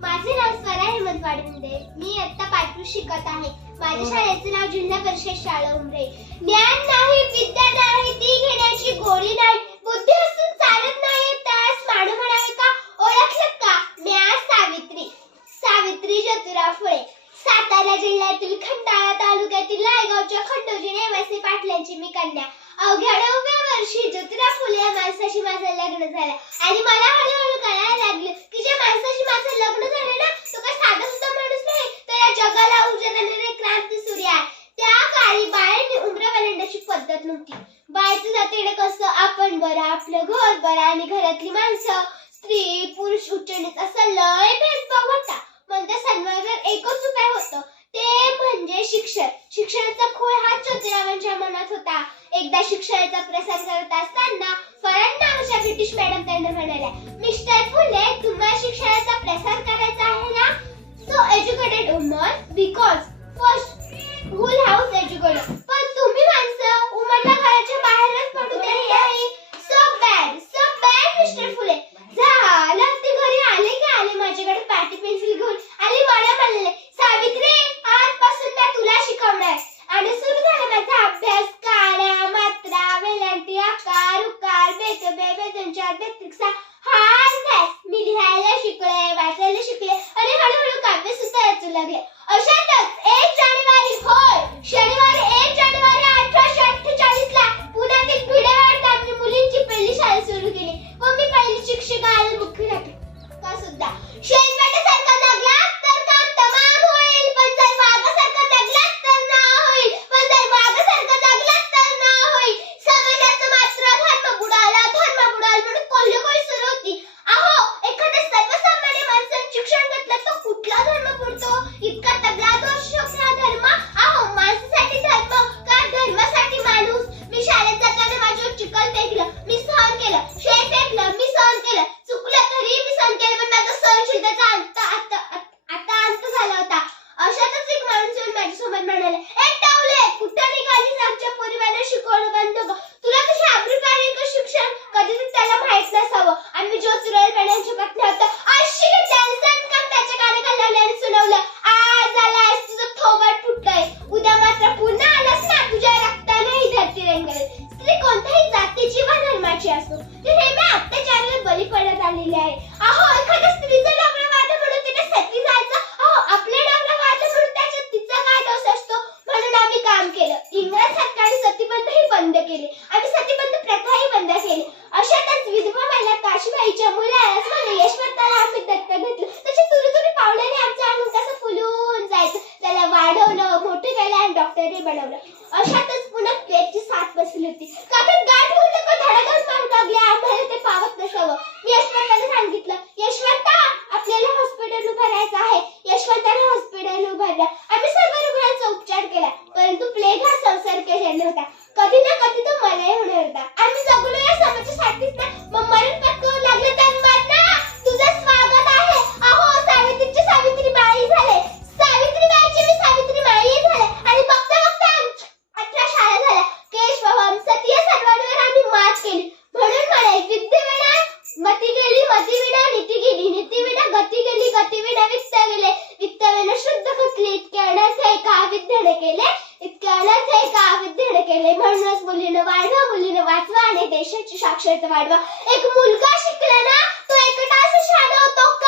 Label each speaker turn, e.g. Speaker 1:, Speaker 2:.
Speaker 1: माझे नाव स्वरा हेमंत वाडविंदे मी इयत्ता पाचवी शिकत आहे. माझ्या शाळेचे नाव जिल्हा परिषद शाळा उमरे. ज्ञान नाही विद्या नाही ती घेण्याची गोडी नाही. बुद्धी असून चालत नाही त्यास माणू म्हणावे का? ओळखलं का? मी आज सावित्री. सावित्री ज्योतिराव फुले सातारा जिल्ह्यातील खंडाळा तालुक्यातील लायगावच्या खंडोजी नेवासे पाटलांची मी कन्या. अवघ्या नवव्या वर्षी ज्योतिराव फुले या माणसाशी माझं लग्न झालं. आणि मला हळूहळू कळायला लागलं की ज्या माणसाशी माझं लग्न झालं ना तो काय साधा सुद्धा माणूस नाही तर या जगाला ऊर्जा देणारे क्रांती सूर्य आहे. त्या काळी बायांनी उमरा बनवण्याची पद्धत नव्हती. बाळाचं जातीकडे कसं? आपण बरं आपलं घर बरं आणि घरातली माणसं. स्त्री पुरुष उच्चनीत असं लय भेदभाव होता. पण त्या सर्वांवर एकच उपाय होतं. ते म्हणजे शिक्षण. शिक्षणाचा खोळ हा ज्योतिरावांच्या मनात होता. एकदा शिक्षणाचा प्रसार करत असताना फरांना ब्रिटिश मॅडम त्यांना म्हणाल्या मिस्टर फुले तुम्हाला शिक्षणाचा प्रसार करायचा आहे ना? So educated woman because first whole house educated पण तुम्ही माणसं उमरला घराच्या बाहेरच पडू द्या नाही so bad so bad mister Phule झालं ते घरी आले की आले माझ्याकडे पाटी पेन्सिल घेऊन आणि मला म्हणले सावित्री आजपासून मी तुला शिकवणार आणि सुरू झाला माझा अभ्यास काळ्या मात्रा वेलांटी आकार उकार बेतबे बेतंचार बेत्रिक्षा हार काय मी लिहायला शिकले वाचायला शिकले आणि हळूहळू काव्य सुद्धा वाचू लागले अशातच एक जानेवारी होय शनिवारी एक जानेवारी अठराशे अठ्ठेचाळीस ला पुण्यातील भिडेवाड आम्ही मुलींची पहिली शाळा सुरू केली व मी पहिली शिक्षिका आणि मुख्याध्यापिका सुद्धा शेणपेटीसारखा जगला तर काम तमाम होईल पण जर वाघासारखा जगला तर ना होईल पण जर वाघासारखा जगला तर ना होईल समाजाचं मात्र धर्म बुडाला धर्म बुडाल म्हणून कोल्हेकोळी सुरू होती अहो एखाद्या सर्वसामान्य माणसाने तो कुठला धर्म पडतो? इतका तबला दोष हा धर्म अहो माणसासाठी धर्म का धर्मासाठी माणूस मी शाळेत जाताना माझ्यावर चिकन फेकलं मी सहन केलं शेण फेकलं मी सहन केलं चुकलं तरी मी सहन केलं पण माझा सहनशीलतेचा अंत आता आता- आता अंत झाला होता अशातच एक माणूस येऊन माझ्यासोबत म्हणाले ए टावले कुठं निघालीस आमच्या परिवाराला शिकवणं बंद कर तुला कशी आबरू पाहिजे का शिक्षण कधी त्याला माहीत नसावं आम्ही ज्योतिराव मॅडमच्या पत्नी होतो अशी त्यांचं काम त्याच्या कार्यकाल लावले आणि सुनावलं आज आलास तुझं थोबट फुटलंय उद्या मात्र पुन्हा आलास ना तुझ्या रक्ताने ही धरती रंगेल स्त्री कोणत्याही जातीची वा धर्माची असो तर हे मी अत्याचाराला बळी पडत आलेले आहे. अहो एखाद्या स्त्रीचं लग्न वाद म्हणून तिने सती जायचं. अहो आपले लग्न वाद म्हणून त्याच्यात तिचा काय दोष असतो? म्हणून आम्ही काम केलं. इंग्रज सरकारने सतीबंधही बंद केले. आम्ही सतीबंध प्रथा ही बंद केली. अशातच विधवा महिला काशीबाईच्या मुलास म्हणून यशवंताला आम्ही दत्त घेतलं. तसे तुरी तुरी पावलाने आमच्या अंग कसं फुलून जायचं. त्याला वाढवलं मोठे केलं आणि डॉक्टरने बनवलं. अशातच पुन्हा पेटची साथ बसली होती. काकड गाठ होतं का धडाधड लागले आम्हाला ते पावत नसावं. मी यशवंताला सांगितलं यशवंता आपल्याला हॉस्पिटल उभारायचं आहे. यशवंताने हॉस्पिटल उभारलं आम्ही सर्व रुग्णांचा उपचार केला परंतु प्लेग हा संसर्गजन्य होता वाचवा आणि देशाची साक्षरता वाढवा. एक मुलगा शिकला ना तो एकटाच शाळा होतो.